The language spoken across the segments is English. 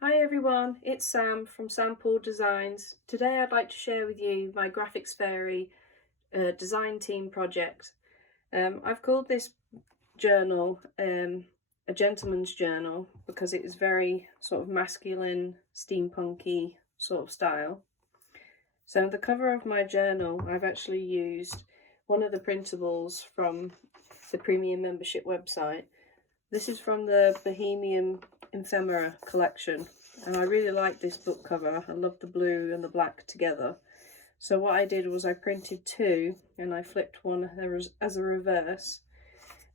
Hi everyone, it's Sam from Sample Designs. Today I'd like to share with you my Graphics Fairy design team project. I've called this journal a gentleman's journal because it is very sort of masculine, steampunky sort of style. So the cover of my journal, I've actually used one of the printables from the premium membership website. This is from the Bohemian Ephemera collection, and I really like this book cover. I love the blue and the black together. So what I did was I printed two and I flipped one as a reverse,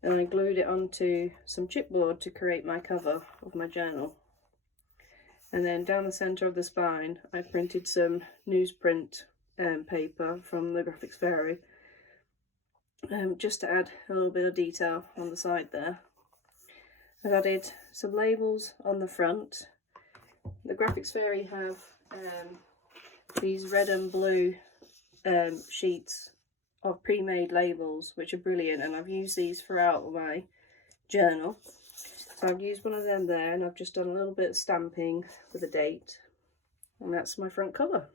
and I glued it onto some chipboard to create my cover of my journal. And then down the centre of the spine I printed some newsprint paper from the Graphics Fairy, just to add a little bit of detail on the side there. I've added some labels on the front. The Graphics Fairy have these red and blue sheets of pre-made labels, which are brilliant, and I've used these throughout my journal. So I've used one of them there, and I've just done a little bit of stamping with a date, and that's my front cover.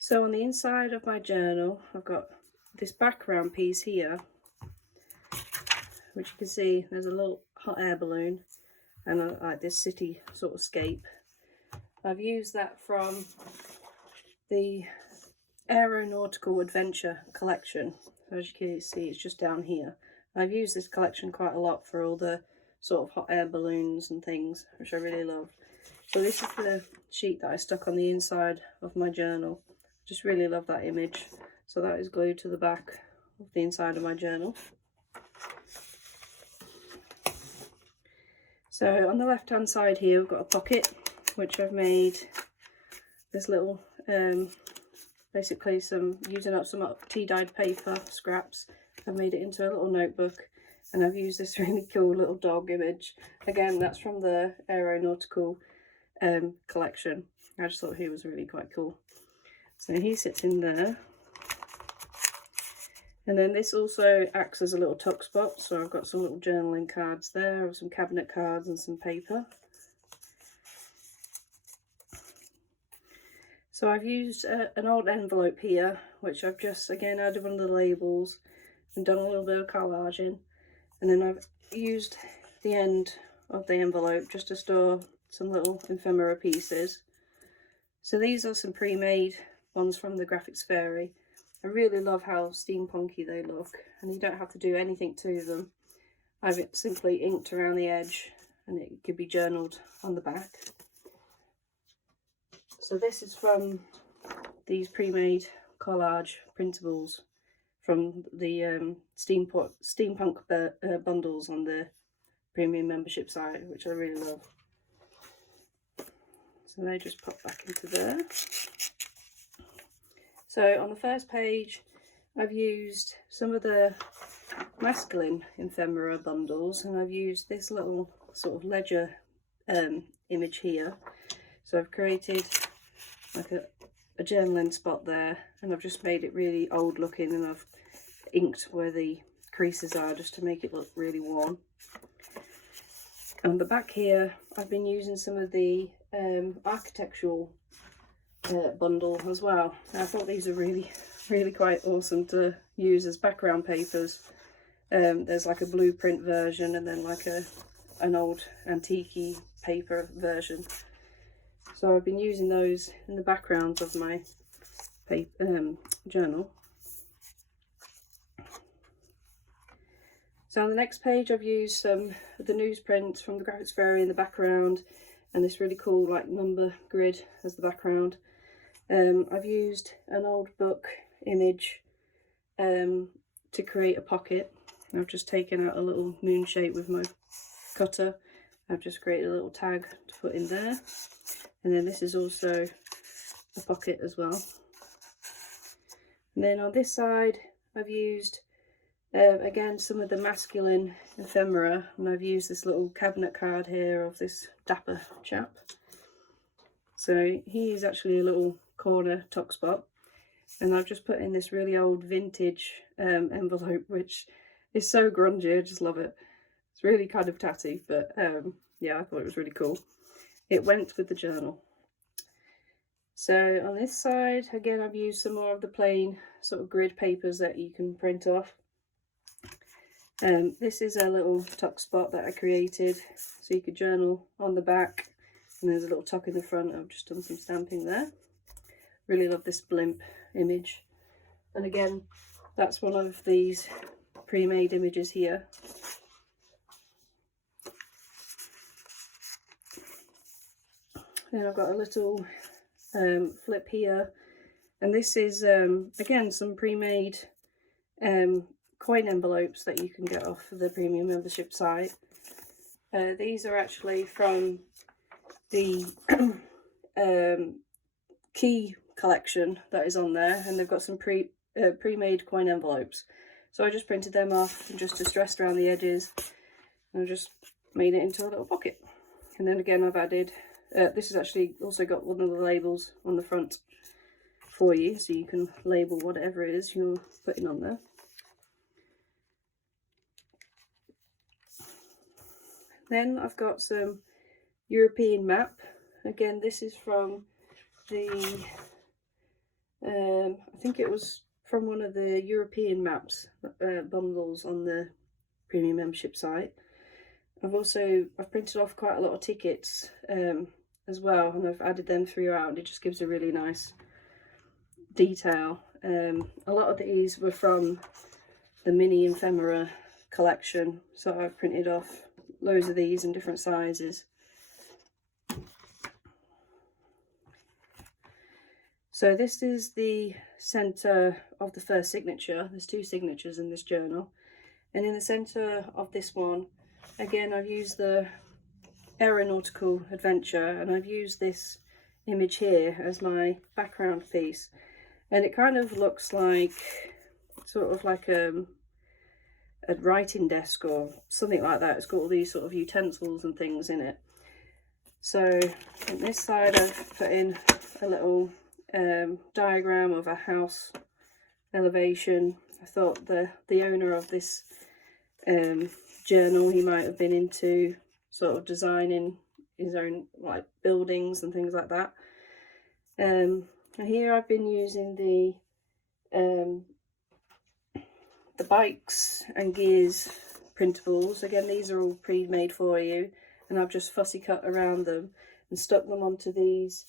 So on the inside of my journal, I've got this background piece here, which you can see there's a little hot air balloon and like this city sort of scape. I've used that from the Aeronautical Adventure collection. As you can see, it's just down here. I've used this collection quite a lot for all the sort of hot air balloons and things, which I really love. So this is the sheet that I stuck on the inside of my journal. Just really love that image. So that is glued to the back of the inside of my journal. So on the left hand side here we've got a pocket, which I've made this little, basically using up some tea dyed paper scraps. I've made it into a little notebook, and I've used this really cool little dog image. Again, that's from the Aeronautical collection. I just thought he was really quite cool. So he sits in there. And then this also acts as a little tuck spot, so I've got some little journaling cards there, some cabinet cards and some paper. So I've used an old envelope here, which I've just again added one of the labels and done a little bit of collaging. And then I've used the end of the envelope just to store some little ephemera pieces. So these are some pre-made ones from the Graphics Fairy. I really love how steampunky they look, and you don't have to do anything to them. I've simply inked around the edge and it could be journaled on the back. So this is from these pre-made collage printables from the steampunk bundles on the premium membership site, which I really love. So they just pop back into there. So on the first page I've used some of the masculine ephemera bundles, and I've used this little sort of ledger image here. So I've created like a journaling spot there, and I've just made it really old looking, and I've inked where the creases are just to make it look really worn. On the back here I've been using some of the architectural bundle as well. I thought these are really quite awesome to use as background papers. There's like a blueprint version and then like an old antique paper version. So I've been using those in the background of my journal. So on the next page I've used some of the newsprint from the Graphics Fairy in the background, and this really cool like number grid as the background. I've used an old book image to create a pocket. I've just taken out a little moon shape with my cutter. I've just created a little tag to put in there, and then this is also a pocket as well. And then on this side I've used again some of the masculine ephemera, and I've used this little cabinet card here of this dapper chap. So he is actually a little corner tuck spot, and I've just put in this really old vintage envelope, which is so grungy. I just love it. It's really kind of tatty, but yeah, I thought it was really cool. It went with the journal. So on this side, again, I've used some more of the plain sort of grid papers that you can print off. This is a little tuck spot that I created, so you could journal on the back, and there's a little tuck in the front. I've just done some stamping there. Really love this blimp image, and again, that's one of these pre-made images here. Then I've got a little flip here, and this is again some pre-made coin envelopes that you can get off the premium membership site. These are actually from the key collection that is on there, and they've got some pre-made coin envelopes. So I just printed them off and just distressed around the edges, and I just made it into a little pocket. And then again, I've added this has actually also got one of the labels on the front for you, so you can label whatever it is you're putting on there. Then I've got some European map. Again, this is from the I think it was from one of the European maps bundles on the premium membership site. I've printed off quite a lot of tickets as well, and I've added them throughout. It just gives a really nice detail. A lot of these were from the mini ephemera collection, so I've printed off loads of these in different sizes. So this is the centre of the first signature. There's 2 signatures in this journal, and in the centre of this one, again, I've used the aeronautical adventure, and I've used this image here as my background piece, and it kind of looks like sort of like a writing desk or something like that. It's got all these sort of utensils and things in it. So on this side I've put in a little diagram of a house elevation. I thought the owner of this journal, he might have been into sort of designing his own like buildings and things like that. And here I've been using the bikes and gears printables. Again, these are all pre-made for you, and I've just fussy cut around them and stuck them onto these.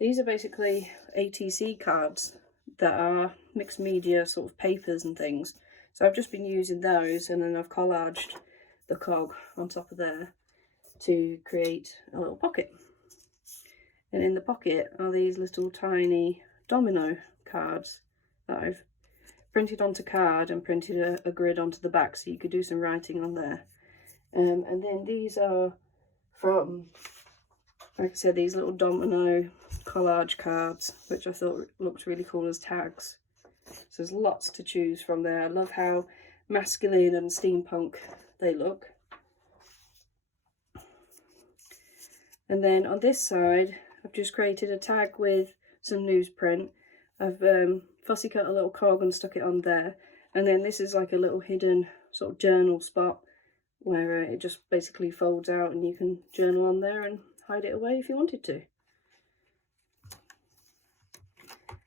These are basically ATC cards that are mixed media sort of papers and things. So I've just been using those, and then I've collaged the cog on top of there to create a little pocket. And in the pocket are these little tiny domino cards that I've printed onto card and printed a grid onto the back, so you could do some writing on there. And then these are from, like I said, these little domino collage cards, which I thought looked really cool as tags. So there's lots to choose from there. I love how masculine and steampunk they look. And then on this side, I've just created a tag with some newsprint. I've fussy cut a little cog and stuck it on there. And then this is like a little hidden sort of journal spot where it just basically folds out, and you can journal on there and hide it away if you wanted to.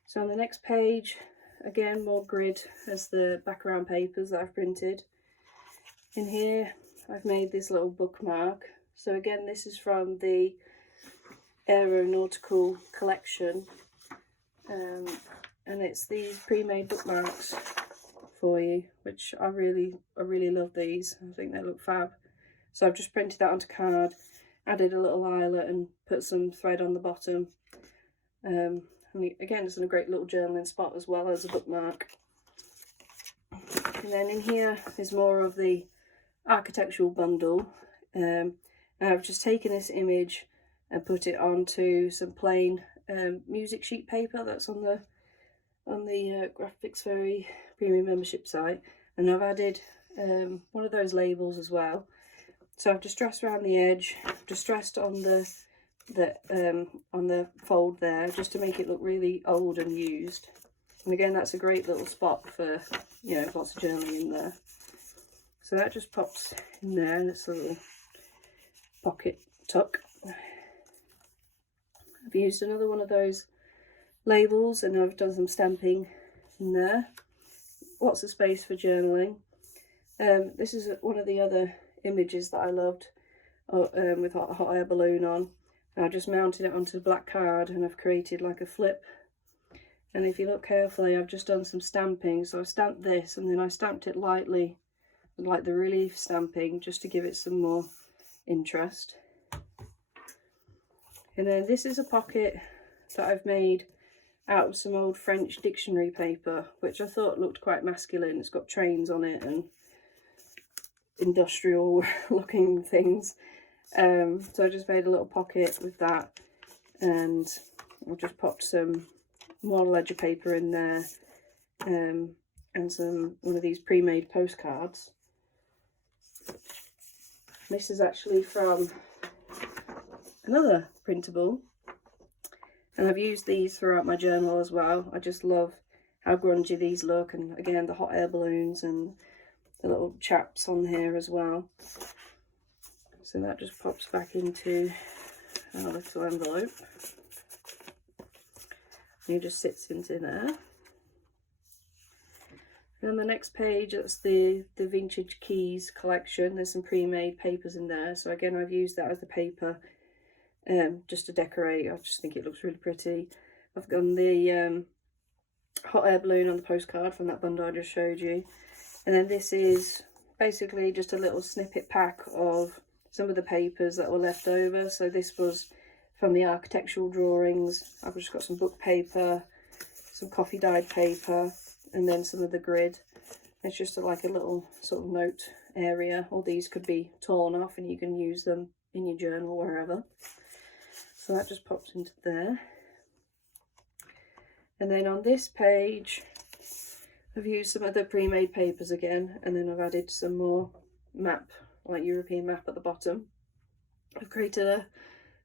So on the next page, again, more grid as the background papers that I've printed. In here, I've made this little bookmark. So again, this is from the aeronautical collection, and it's these pre-made bookmarks for you, which I really love these. I think they look fab. So I've just printed that onto card, added a little eyelet and put some thread on the bottom. And again, it's in a great little journaling spot as well as a bookmark. And then in here is more of the architectural bundle. And I've just taken this image and put it onto some plain music sheet paper that's on the Graphics Fairy premium membership site, and I've added one of those labels as well. So I've distressed around the edge, distressed on the fold there, just to make it look really old and used. And again, that's a great little spot for, you know, lots of journaling in there. So that just pops in there, and it's a little pocket tuck. I've used another one of those labels and I've done some stamping in there. Lots of space for journaling. This is one of the other images that I loved with a hot air balloon on. And I just mounted it onto the black card and I've created like a flip. And if you look carefully, I've just done some stamping. So I stamped this and then I stamped it lightly, like the relief stamping, just to give it some more interest. And then this is a pocket that I've made out of some old French dictionary paper, which I thought looked quite masculine. It's got trains on it and industrial looking things. So I just made a little pocket with that, and I just popped some more ledger paper in there, and one of these pre-made postcards. This is actually from another printable, and I've used these throughout my journal as well. I just love how grungy these look, and again the hot air balloons and the little chaps on here as well. So that just pops back into our little envelope. It just sits into there. And on the next page, that's the vintage keys collection. There's some pre-made papers in there. So again, I've used that as the paper just to decorate. I just think it looks really pretty. I've done the hot air balloon on the postcard from that bundle I just showed you. And then this is basically just a little snippet pack of some of the papers that were left over. So this was from the architectural drawings. I've just got some book paper, some coffee dyed paper, and then some of the grid. It's just like a little sort of note area. All these could be torn off and you can use them in your journal wherever. So that just pops into there. And then on this page, I've used some other pre-made papers again, and then I've added some more map, like European map at the bottom. I've created a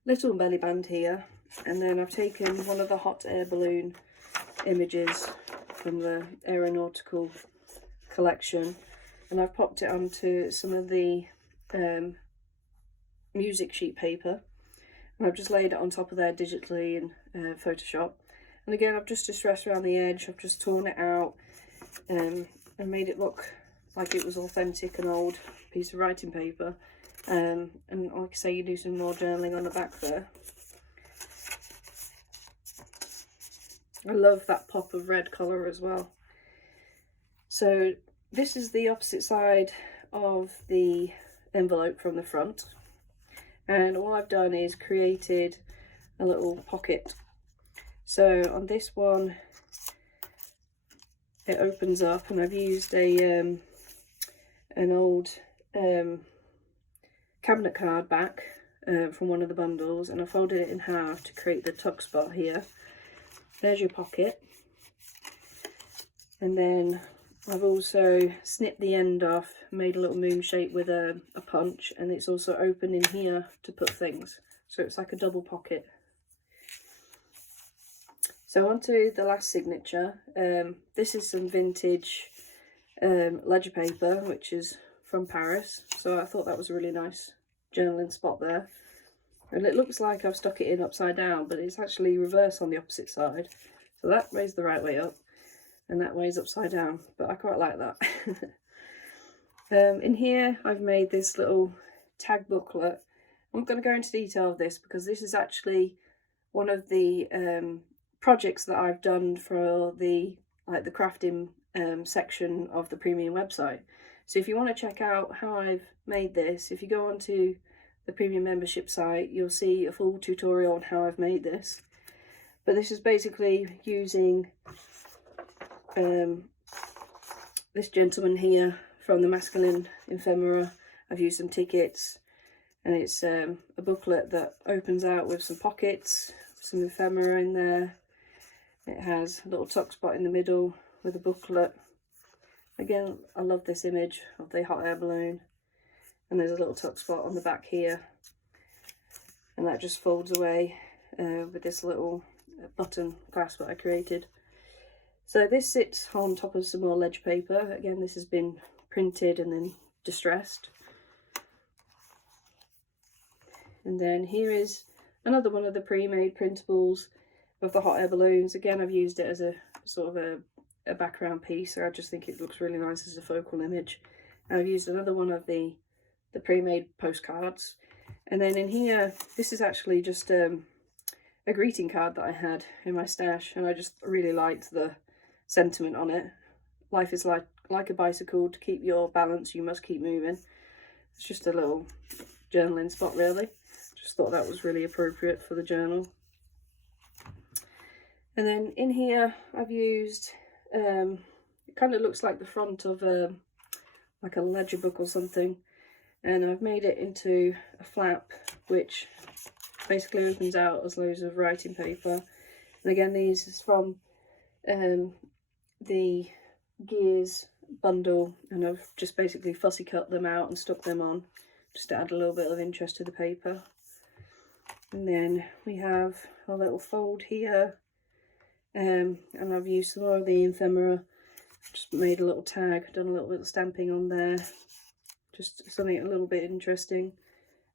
little belly band here, and then I've taken one of the hot air balloon images from the aeronautical collection, and I've popped it onto some of the music sheet paper, and I've just laid it on top of there digitally in Photoshop. And again, I've just distressed around the edge. I've just torn it out and made it look like it was authentic, an old piece of writing paper. And like I say, you do some more journaling on the back there. I love that pop of red colour as well. So this is the opposite side of the envelope from the front, and all I've done is created a little pocket. So on this one, it opens up, and I've used a an old cabinet card back from one of the bundles, and I folded it in half to create the tuck spot here. There's your pocket, and then I've also snipped the end off, made a little moon shape with a punch, and it's also open in here to put things, so it's like a double pocket. So on to the last signature. This is some vintage ledger paper, which is from Paris, so I thought that was a really nice journaling spot there. And it looks like I've stuck it in upside down, but it's actually reverse on the opposite side. So that way's the right way up, and that way's upside down, but I quite like that. In here, I've made this little tag booklet. I'm not going to go into detail of this because this is actually one of the projects that I've done for the crafting section of the premium website. So if you want to check out how I've made this, if you go onto the premium membership site, you'll see a full tutorial on how I've made this. But this is basically using this gentleman here from the masculine ephemera. I've used some tickets, and it's a booklet that opens out with some pockets, some ephemera in there. It has a little tuck spot in the middle with a booklet. Again, I love this image of the hot air balloon, and there's a little tuck spot on the back here, and that just folds away with this little button clasp that I created. So this sits on top of some more ledger paper. Again, this has been printed and then distressed. And then here is another one of the pre-made printables of the hot air balloons. Again, I've used it as a sort of a background piece, so I just think it looks really nice as a focal image. And I've used another one of the pre-made postcards. And then in here, this is actually just a greeting card that I had in my stash, and I just really liked the sentiment on it. Life is like a bicycle. To keep your balance, you must keep moving. It's just a little journaling spot, really. Just thought that was really appropriate for the journal. And then in here, I've used, it kind of looks like the front of like a ledger book or something. And I've made it into a flap, which basically opens out as loads of writing paper. And again, these is from the Gears bundle, and I've just basically fussy cut them out and stuck them on, just to add a little bit of interest to the paper. And then we have a little fold here, and I've used some more of the ephemera, just made a little tag, done a little bit of stamping on there, just something a little bit interesting.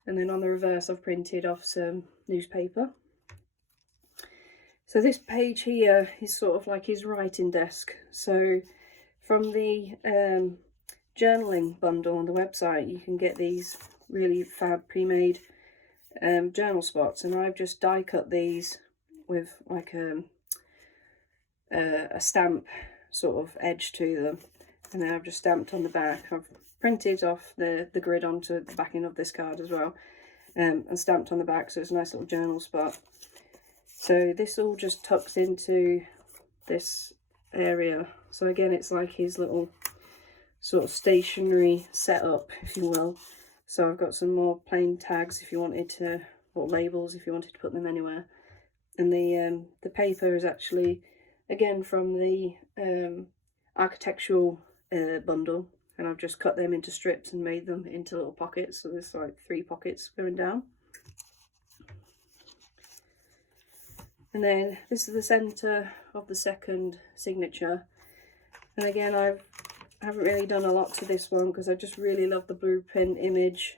And then on the reverse, I've printed off some newspaper. So this page here is sort of like his writing desk. So from the journaling bundle on the website, you can get these really fab pre-made journal spots, and I've just die cut these with like a stamp sort of edge to them, and then I've just stamped on the back. I've printed off the grid onto the backing of this card as well, and stamped on the back, so it's a nice little journal spot. So this all just tucks into this area. So again, it's like his little sort of stationary setup, if you will. So I've got some more plain tags if you wanted to, or labels if you wanted to put them anywhere. And the paper is actually, again, from the architectural bundle, and I've just cut them into strips and made them into little pockets. So there's like 3 pockets going down. And then this is the centre of the second signature. And again, I haven't really done a lot to this one because I just really love the blueprint image.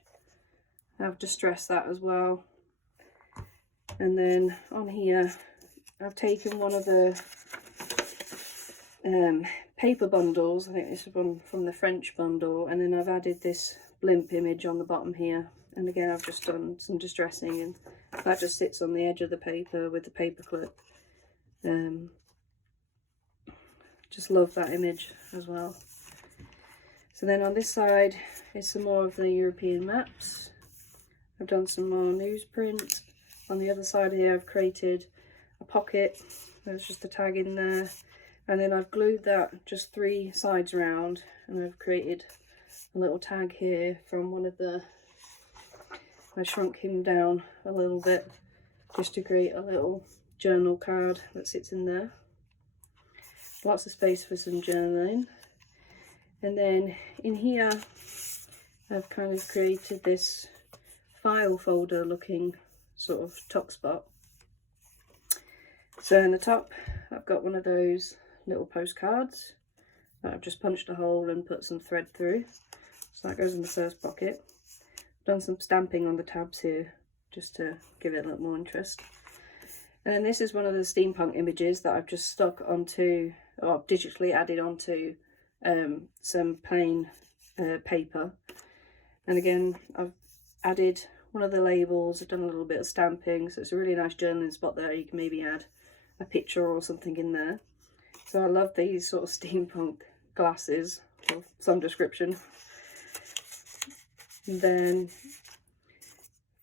I've distressed that as well. And then on here, I've taken one of the paper bundles. I think this is one from the French bundle. And then I've added this blimp image on the bottom here. And again, I've just done some distressing, and that just sits on the edge of the paper with the paper clip. Just love that image as well. So then on this side is some more of the European maps. I've done some more newsprint. On the other side here, I've created a pocket. There's just a tag in there. And then I've glued that just 3 sides around, and I've created a little tag here from one of the, I shrunk him down a little bit just to create a little journal card that sits in there. Lots of space for some journaling. And then in here, I've kind of created this file folder looking sort of top spot. So in the top, I've got one of those little postcards that I've just punched a hole and put some thread through. So that goes in the first pocket. Done some stamping on the tabs here just to give it a little more interest. And then this is one of the steampunk images that I've just stuck onto, or digitally added onto some plain paper. And again, I've added one of the labels. I've done a little bit of stamping, so it's a really nice journaling spot there. You can maybe add a picture or something in there. So I love these sort of steampunk glasses of some description. And then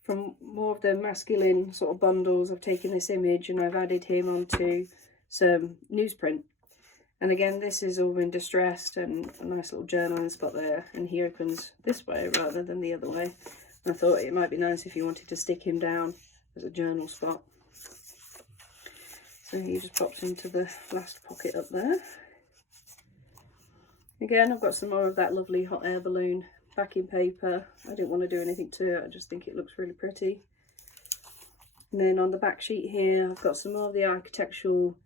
from more of the masculine sort of bundles, I've taken this image and I've added him onto some newsprint. And again, this has all been distressed, and a nice little journaling spot there. And he opens this way rather than the other way. And I thought it might be nice if you wanted to stick him down as a journal spot. So he just pops into the last pocket up there. Again, I've got some more of that lovely hot air balloon backing paper. I didn't want to do anything to it, I just think it looks really pretty. And then on the back sheet here, I've got some more of the architectural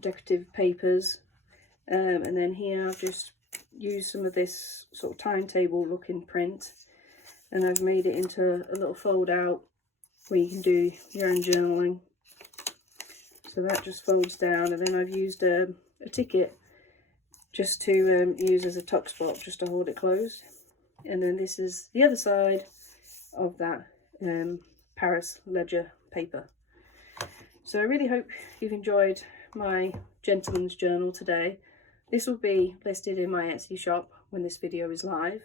decorative papers. And then here I've just used some of this sort of timetable looking print. and I've made it into a little fold out where you can do your own journaling. So that just folds down, and then I've used a ticket just to use as a tuck spot, just to hold it closed. And then this is the other side of that Paris ledger paper. So I really hope you've enjoyed my gentleman's journal today. This will be listed in my Etsy shop when this video is live.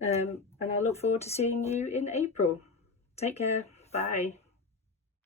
And I look forward to seeing you in April. Take care. Bye.